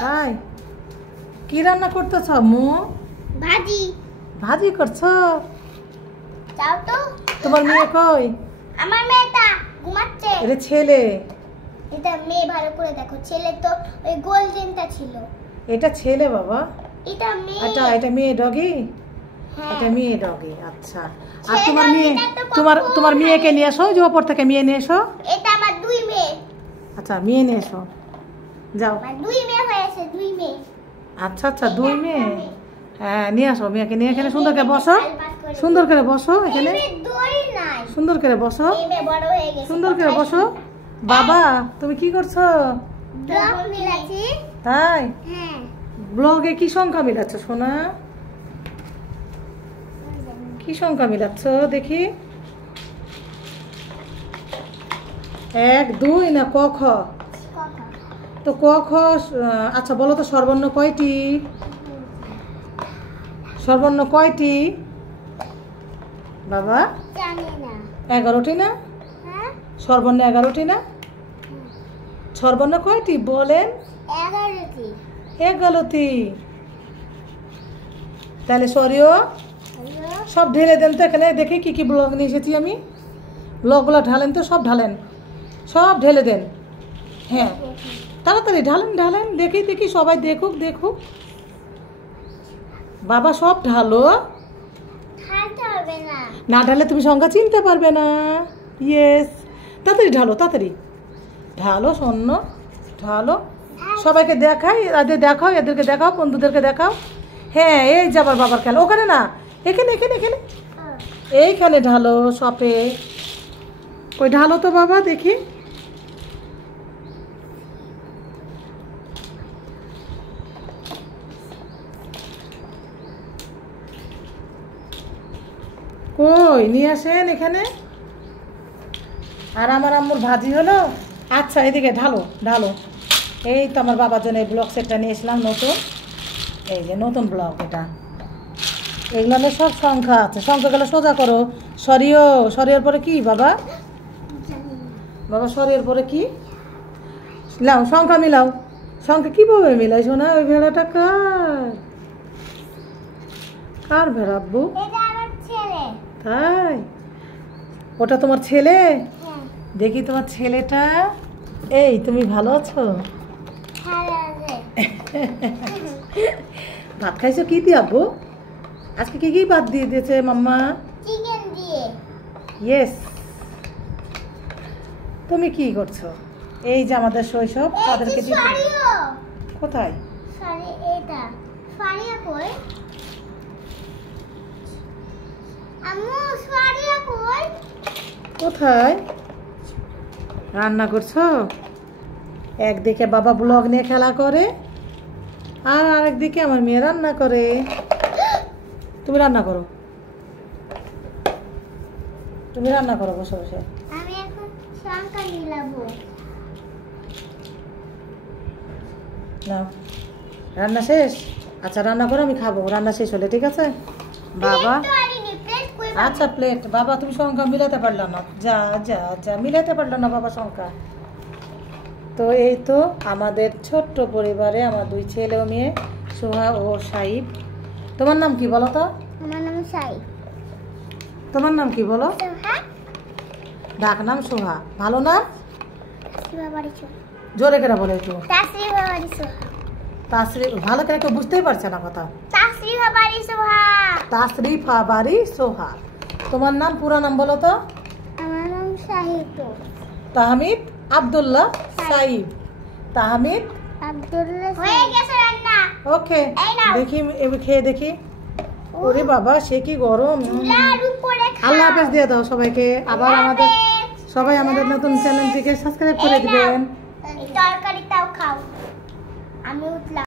তাই কি রান্না করতেছ আম্মু? ভাজি। ভাজি করছো? যাও তো। তোমার মেয়ে কই? আমার মেয়েটা ঘুমাচ্ছে। এটা ছেলে। এটা মেয়ে, ভালো করে দেখো। ছেলে তো ওই গোল্ডেনটা ছিল। এটা ছেলে বাবা। এটা মেয়ে। এটা মেয়ে ডগি। হ্যাঁ। এটা মেয়ে ডগি। আচ্ছা। আর ছেলে তোমার মেয়ে, ডগিটা তো তোমার মেয়েকে নিয়ে এসো, যে ওপর থেকে মেয়ে নিয়ে এসো। এটা আমার দুই মেয়ে। আচ্ছা মেয়ে নিয়ে এসো, যাও। আমার দুই মেয়ে হয়েছে, দুই মেয়ে। আচ্ছা আচ্ছা, দুই মেয়ে। হ্যাঁ নিয়ে আসো, মেয়েকে নিয়ে এখানে সুন্দর করে বসো, সুন্দর করে বসো এখানে, সুন্দর করে বসো, সুন্দর করে বসো। বাবা তুমি কি করছো? তাই ব্লগে কি সংখ্যা মিলাচ্ছ সোনা? কি সংখ্যা মিলাচ্ছ দেখি? 1 2 না ক খ? তো ক খ। আচ্ছা বলো তো সর্বর্ণ কয়টি? সর্বর্ণ কয়টি বাবা? 11টি না? সর্বর্ণ 11টি না? সর্বর্ণ কয়টি বলেন? 11টি। তাহলে সরিও সব ঢেলে দেন তো এখানে, দেখি কি কি ব্লগ নিয়ে এসেছি আমি। ব্লগগুলো ঢালেন তো, সব ঢালেন, সব ঢেলে দেন। হ্যাঁ তাড়াতাড়ি ঢালেন ঢালেন, দেখি দেখি সবাই দেখুক দেখুক। বাবা সব ঢালো, না ঢালে তুমি সংখ্যা চিনতে পারবে না। ইয়েস, তাড়াতাড়ি ঢালো, তাড়াতাড়ি ঢালো শূন্য, ঢালো। সবাইকে দেখাই, এদের দেখাও, এদেরকে দেখাও, বন্ধুদেরকে দেখাও। হ্যাঁ এই যে আবার বাবার খেলা, ওখানে না, এখানে এখানে এখানে, এইখানে ঢালো শপে। ওই ঢালো তো বাবা দেখি। কই নিয়ে আসেন এখানে। আর আমার আম্মুর ভাজি হলো। আচ্ছা এদিকে ঢালো ঢালো। এই তো আমার বাবার জন্য এই ব্লগ সেটটা নিয়ে এসলাম নতুন, এই যে নতুন ব্লগ এটা। এগুলো সব সংখ্যা আছে, সংখ্যাগুলো সোজা করো। সরিও, সরিয়ার পরে কি বাবা? বাবা সরিয়ার পরে কি? লাও সংখ্যা মিলাও। সংখ্যা কিভাবে মিলাইছো না? ওই ভেড়াটা কার? কার ভেড়া আব্বু? তাই ওটা তোমার ছেলে? দেখি তোমার ছেলেটা। এই তুমি ভালো আছো? ভাত খাইছো কি দিয়ে আব্বু? আজকে কি কি ভাত দিয়ে দিয়েছে মাম্মা? চিকেন দিয়ে। ইয়েস। তুমি কি করছো? এই যে আমাদের শৈশব, তাদেরকে দিয়ে। কোথায়? সরি এটা ফারিয়া কই? আম্মু ফারিয়া কই? কোথায় রান্না করছো? একদিকে বাবা ব্লগ নিয়ে খেলা করে, আর আরেকদিকে আমার মেয়ে রান্না করে। তুমি রান্না করো, তুমি রান্না করো বসে বসে। আমি এখন সংখ্যা মিলাবো। না রান্না শেষ? আচ্ছা রান্না করো, আমি খাবো রান্না শেষ হলে, ঠিক আছে বাবা? আচ্ছা প্লেট। বাবা তুমি সংখ্যা মিলাতে পারলো না, যা যা যা মিলাতে পারলো না বাবা সংখ্যা। তো এই তো আমাদের ছোট্ট পরিবারে আমার 2 ছেলে ও মেয়ে, সোহা ও সাইব। তোমার নাম কি বলো তো? আমার নাম সাইব। তোমার নাম কি বলো? সোহা। ডাক নাম সোহা, ভালো না? তাসরিফা বাড়ি সোহা। জোরে করে বলে একটু। তাসরিফা বাড়ি সোহা। তাসরিফ, ভালো করে কেউ বুঝতেই পারছে না কথা। তাসরিফা বাড়ি সোহা। তাসরিফা বাড়ি সোহা। তোমার নাম পুরো নাম বলো তো? আমার নাম সাহিদ। তাহমিদ আব্দুল্লাহ সাইব। তাহমিদ আব্দুল্লাহ। হয়ে গেছে রান্না। ওকে দেখি, এবার খেয়ে দেখি। ওরে বাবা সে কি গরম। আল্লাহ হাফেজ দিয়ে দাও সবাইকে। আবার আমাদের সবাই আমাদের নতুন চ্যানেলটিকে সাবস্ক্রাইব করে দিবেন। তরকারিটাও খাও। আমি উঠলাম।